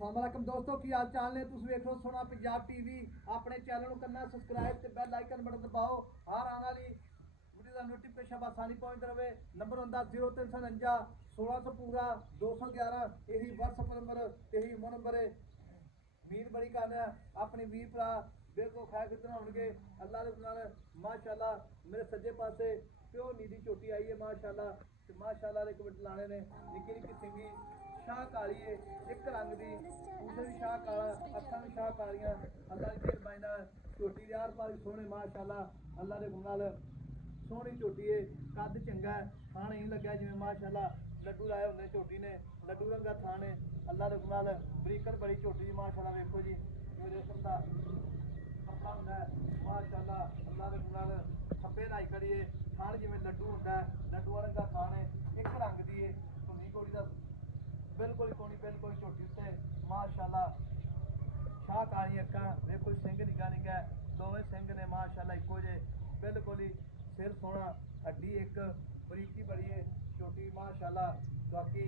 अस्सलाम वालेकुम दोस्तों की हाल चाल ने तुम वेख लो सोना पंजाब टीवी अपने चैनल करना सब्सक्राइब ते बेल आइकन बटन दबाओ हर आने वाली वीडियो का नोटिफिकेशन आसानी पहुंचता रहे नंबर होंदा 0349 1600 पूरा 211 यही WhatsApp नंबर यही मो नंबर है उम्मीद बड़ी करने अपने वीर भरा बिल्कुल खैर कितना होंगे अल्लाह के नाल माशाल्लाह मेरे सज्जे पासे प्योर नीली चोटी आई है माशाल्लाह एक मिनट लाने ने निक्की निक्की सिंगी शाह काली है एक रंग दी उसे भी शाह काला अखा भी शाह कालियां अल्लाह की मेहरबानी नाल चोटी दे यार पाल सोहने माशाल्लाह अल्लाह दे गुण नाल सोहनी चोटी है कद चंगा है खाण नहीं लग्या जिवें माशाल्लाह लड्डू लाए होंगे झोटी ने लड्डू रंगा थान है अल्लाह के नाल बरीकन बड़ी झोटी माशाल्लाह देखो जी रेशम का कपड़ा होंदा है माशाल्लाह अल्लाह के नाल खब्बे लाई खड़ी है थान जिवें लड्डू होंदा है लड्डू रंगा थान है एक रंग दी है धुंदी घोड़ी का बिल्कुल कोनी बिल्कुल झोटी उत्ते माशाल्लाह शाह काली अक्खां देखो सिंह निक्का निक्का दोवें सिंह ने माशाल्लाह इक्को जे बिल्कुल ही सिर सोहना हड्डी एक बरीकी बड़ी है छोटी माशाल्लाह बाकी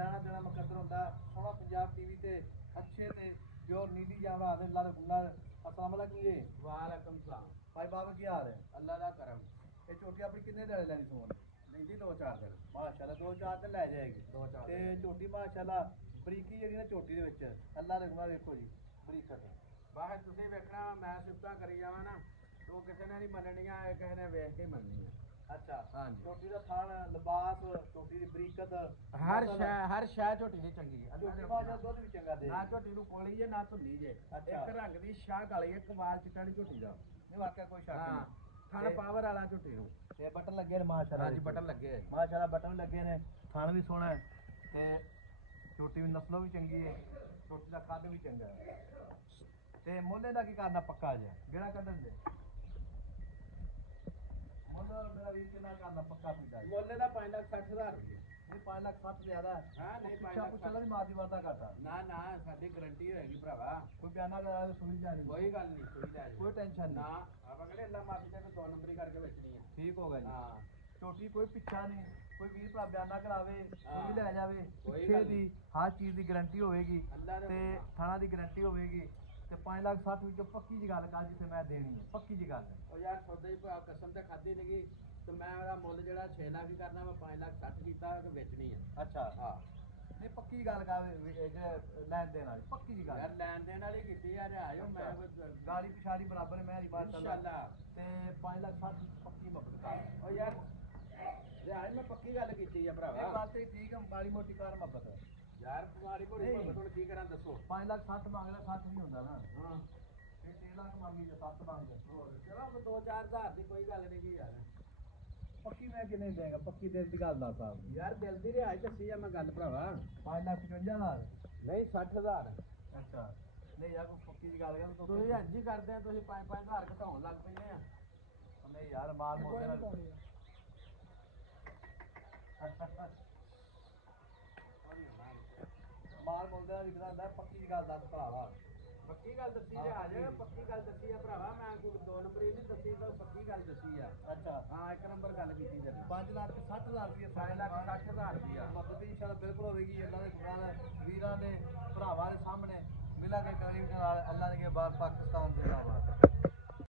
लैना देना मुकद्दर होंदा सोहना पंजाब टीवी ते अच्छे ते प्योर नीली जावा आदे अल्लाह दे गुनाह अस्सलाम वालेकुम जी वालेकुम सलाम भाई बाबा की हाल है अल्लाह दा करम ये छोटी अपनी कितने दिहाड़े लैनी सोन नहीं जी 2-4 दिन माशाल्लाह 2-4 दिन लै जाएगी 2-4 ते दिन छोटी माशाल्लाह बरीकी जेहड़ी ना छोटी दे विच अल्लाह दे गुनाह देखो जी बरीकत बाहर तुसीं वेखना मैं सिफतां करी जावां ना तो किसी ने नहीं मननियां किसी ने वेख के मननी है अच्छा हाँ जी छोटी दा थान लिबास छोटी दी बरीकत हर शह झोटी दी चंगी है छोटी माशा दुध भी चंगा दे ना झोटी नूं कोली जे ना धुंदी जे अच्छा। एक रंग दी शाह काली एक वाल चिट्टा नी झोटी दा नहीं वाकई कोई शक हाँ नहीं थण पावर वाला झोटी नूं ते बटन लगे ने माशाल्लाह हाँ जी बटन लगे है माशाल्लाह बटन लगे ने थान भी सोहना है ते छोटी भी नस्लों भी चंगी है छोटी दा कद भी चंगा है ते मुल्ले दा की करना पक्का जे गेड़ा कड्ढन दे मुल्ल मेरा वीर कितना करना पक्का पीता है मुੱਲ ਦਾ 5,60,000 रुपये नहीं 5,60,000 ज्यादा है हाँ नहीं पूछा पूछा भी मादी वादा करता ना ना साडी गारंटी होएगी भरावा कोई बयाना करा तो सुनी जानी कोई गल नहीं सुई ले कोई टेंशन ना नहीं आप अगले अल्लाह माफी दे 2 नंबरी करके बेचनी है ठीक होगा जी हाँ छोटी कोई पिछा नहीं कोई वीर भरा बयाना करावे सुई ले जावे कोई पिछे गल दी नहीं। हर चीज की गारंटी होएगी अल्लाह दे ते हुक्म। थाना दी गारंटी होएगी ते 5,60,000 ਵਿੱਚੋਂ ਪੱਕੀ ਜੀ ਗੱਲ ਕਰ ਜਿੱਥੇ ਮੈਂ ਦੇਣੀ ਹੈ ਪੱਕੀ ਜੀ ਗੱਲ ਹੈ ਉਹ ਯਾਰ ਸੌਦੇ ਦੀ ਕਸਮ ਤੇ ਖਾਦੀ ਨਹੀਂਗੀ ਤੇ ਮੈਂ ਉਹਦਾ ਮੁੱਲ ਜਿਹੜਾ 6 ਲੱਖ ਹੀ ਕਰਨਾ ਮੈਂ 5,60,000 ਕੀਤਾ ਤੇ ਵੇਚਣੀ ਹੈ ਅੱਛਾ ਹਾਂ ਨਹੀਂ ਪੱਕੀ ਗੱਲ ਕਰ ਜਿਹੜੇ ਲੈਣ ਦੇਣ ਵਾਲੀ ਪੱਕੀ ਜੀ ਗੱਲ ਯਾਰ ਲੈਣ ਦੇਣ ਵਾਲੀ ਕੀਤੀ ਯਾਰ ਆਇਓ ਮੈਂ ਗਾਲੀ ਪਿਛਾੜੀ ਬਰਾਬਰ ਹੈ ਮੇਰੀ ਮਾਸ਼ਾਅੱਲਾ ਇਨਸ਼ਾਅੱਲਾ ਤੇ 5,60,000 ਪੱਕੀ ਮਬਦ ਕਰ ਉਹ ਯਾਰ ਯਾਰ ਮੈਂ ਪੱਕੀ ਗੱਲ ਕੀਤੀ ਆ ਇਹ ਭਰਾਵਾ ਗੱਲ ਤੇ ਠੀਕ ਹੈ ਮਾੜੀ ਮੋਟੀ ਕਾਰ ਮਬਦ ਯਾਰ ਤੁਹਾਡੀ ਕੋਲ ਨਹੀਂ। ਤੁਹਾਨੂੰ ਕੀ ਕਰਾਂ ਦੱਸੋ 5,60,000 ਮੰਗਦਾ 60 ਨਹੀਂ ਹੁੰਦਾ ਨਾ ਹਾਂ ਇਹ 6 ਲੱਖ ਮੰਗੀ ਜਾਂ 7 ਮੰਗਦਾ ਹੋਰ ਚਲੋ 2-4 ਹਜ਼ਾਰ ਦੀ ਕੋਈ ਗੱਲ ਨਹੀਂ ਜੀ ਯਾਰ ਪੱਕੀ ਮੈਂ ਕਿੰਨੇ ਦੇਗਾ ਪੱਕੀ ਦਿਲ ਦੀ ਗੱਲ ਦੱਸ ਆਪ ਯਾਰ ਦਿਲ ਦੀ ਰਿਆਇਤ ਦੱਸੀ ਆ ਮੈਂ ਗੱਲ ਭਰਾਵਾ 5,55,000 ਨਹੀਂ 60,000 ਅੱਛਾ ਨਹੀਂ ਯਾਰ ਕੋਈ ਪੱਕੀ ਜੀ ਗੱਲ ਕਰ ਤੁਸੀਂ ਅੱਜ ਹੀ ਕਰਦੇ ਆ ਤੁਸੀਂ 5-5 ਹਜ਼ਾਰ ਘਟਾਉਣ ਲੱਗ ਪੈਂਦੇ ਆ ਨਹੀਂ ਯਾਰ ਮਾਲ ਮੋਟੇ ਨਾਲ ਮਾਲ ਮੁੱਲ ਦਾ ਵਿਕਦਾ ਹੁੰਦਾ ਪੱਕੀ ਜੀ ਗੱਲ ਦੱਸ ਭਰਾਵਾ ਪੱਕੀ ਗੱਲ ਦੱਸੀ ਤੇ ਆ ਜਾ ਪੱਕੀ ਗੱਲ ਦੱਸੀ ਆ ਭਰਾਵਾ ਮੈਂ ਕੋਈ 2 ਨੰਬਰ ਨਹੀਂ ਦੱਸੀ ਤਾਂ ਪੱਕੀ ਗੱਲ ਦੱਸੀ ਆ ਅੱਛਾ ਹਾਂ 1 ਨੰਬਰ ਗੱਲ ਕੀਤੀ ਤੇਰੇ ਨਾਲ 5,60,000 ਰੁਪਏ 5,60,000 ਰੁਪਇਆ ਮਦਦ ਇਨਸ਼ਾਅੱਲਾ ਬਿਲਕੁਲ ਹੋਵੇਗੀ ਅੱਲਾਹ ਦੇ ਗੁਰਾਂ ਵੀਰਾਂ ਦੇ ਭਰਾਵਾਂ ਦੇ ਸਾਹਮਣੇ ਮਿਲਾਂਗੇ ਕਰੀਬ ਦੇ ਨਾਲ ਅੱਲਾਹ ਦੇ ਬਾਹਰ ਪਾਕਿਸਤਾਨ ਜ਼ਿੰਦਾਬਾਦ